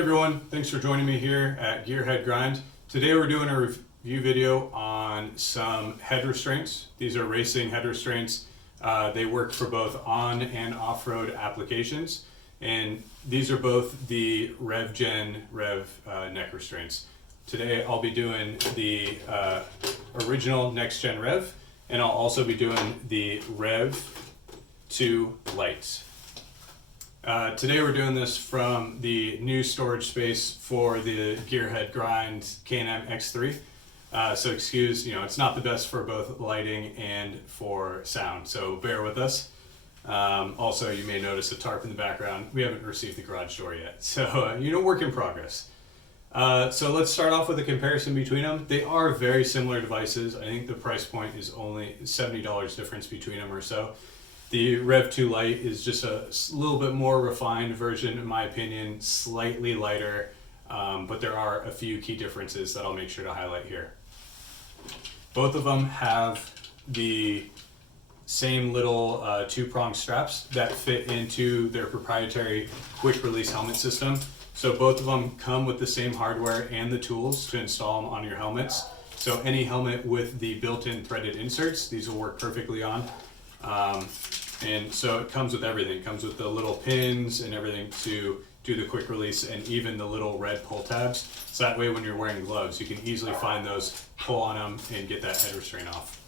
everyone, thanks for joining me here at Gearhead Grind. Today we're doing a review video on some head restraints. These are racing head restraints. They work for both on and off-road applications, and these are both the Necksgen neck restraints. Today I'll be doing the original Necksgen Rev, and I'll also be doing the Rev 2 Lite. Today we're doing this from the new storage space for the Gearhead Grind K&M X3. So excuse, it's not the best for both lighting and for sound, so bear with us. Also, you may notice a tarp in the background. We haven't received the garage door yet, so work in progress. So let's start off with a comparison between them. They are very similar devices. I think the price point is only $70 difference between them or so. The Rev 2 Lite is just a little bit more refined version, in my opinion, slightly lighter, but there are a few key differences that I'll make sure to highlight here. Both of them have the same little two-prong straps that fit into their proprietary quick release helmet system. So both of them come with the same hardware and the tools to install them on your helmets. So any helmet with the built-in threaded inserts, these will work perfectly on. And so it comes with everything. It comes with the little pins and everything to do the quick release, and even the little red pull tabs. So that way when you're wearing gloves, you can easily find those, pull on them, and get that head restraint off.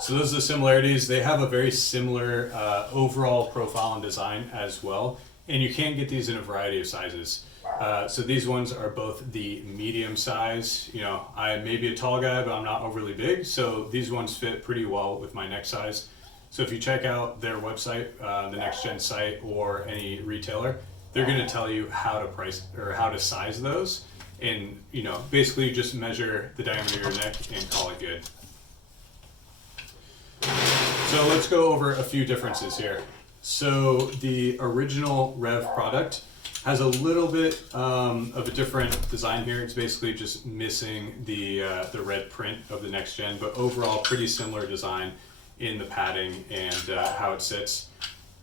So those are the similarities. They have a very similar overall profile and design as well. And you can get these in a variety of sizes. So these ones are both the medium size. I may be a tall guy, but I'm not overly big. So these ones fit pretty well with my neck size. So if you check out their website, the Necksgen site, or any retailer, they're going to tell you how to price or how to size those. And, basically just measure the diameter of your neck and call it good. So let's go over a few differences here. So the original Rev product has a little bit of a different design here. It's basically just missing the red print of the Necksgen, but overall pretty similar design in the padding and how it sits.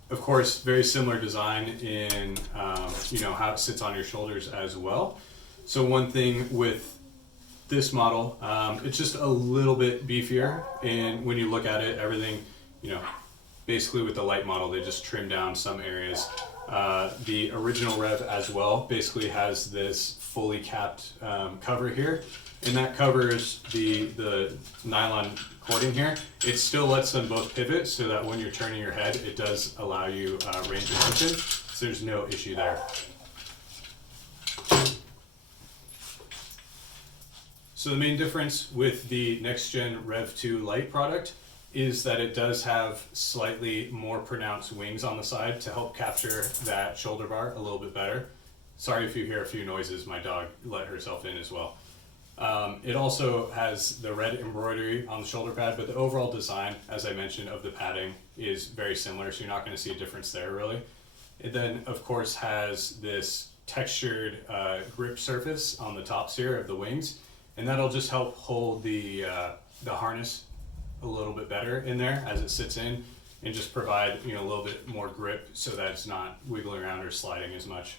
Of course, very similar design in how it sits on your shoulders as well. So one thing with this model, it's just a little bit beefier, and when you look at it, everything, basically with the Lite model, they just trim down some areas. The original Rev as well basically has this fully capped cover here, and that covers the nylon cording here. It still lets them both pivot so that when you're turning your head, it does allow you range of motion, so there's no issue there. So the main difference with the Necksgen Rev 2 Lite product is that it does have slightly more pronounced wings on the side to help capture that shoulder bar a little bit better. Sorry if you hear a few noises, my dog let herself in as well. It also has the red embroidery on the shoulder pad, but the overall design, as I mentioned, of the padding is very similar, so you're not going to see a difference there really. It then, of course, has this textured grip surface on the tops here of the wings, and that'll just help hold the harness a little bit better in there as it sits in, and just provide a little bit more grip so that it's not wiggling around or sliding as much.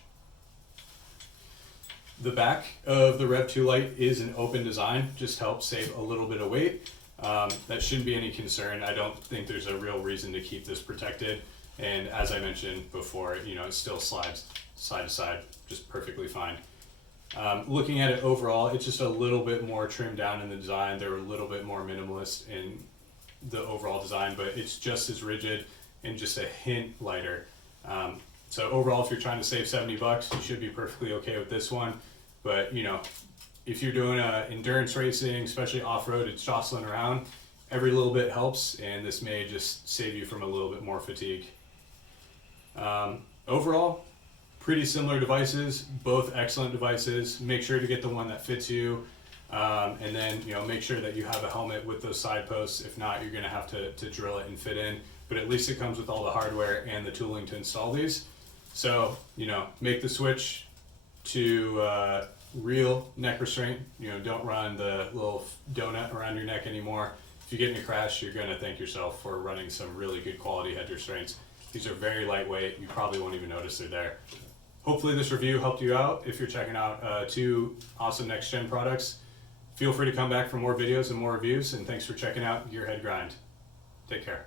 The back of the Rev 2 Lite is an open design, just helps save a little bit of weight. That shouldn't be any concern. I don't think there's a real reason to keep this protected, and as I mentioned before, it still slides side to side just perfectly fine. Looking at it overall, it's just a little bit more trimmed down in the design. They're a little bit more minimalist in the overall design, but it's just as rigid and just a hint lighter. So overall, if you're trying to save $70, you should be perfectly okay with this one. But if you're doing endurance racing, especially off-road, it's jostling around, every little bit helps, and this may just save you from a little bit more fatigue. Overall, pretty similar devices, both excellent devices. Make sure to get the one that fits you, and then make sure that you have a helmet with those side posts. If not, you're going to have to drill it and fit in, but at least it comes with all the hardware and the tooling to install these. So make the switch to real neck restraint. Don't run the little donut around your neck anymore. If you get in a crash, you're going to thank yourself for running some really good quality head restraints. These are very lightweight. You probably won't even notice they're there. Hopefully this review helped you out. If you're checking out two awesome Necksgen products, feel free to come back for more videos and more reviews, and thanks for checking out Gearhead Grind. Take care.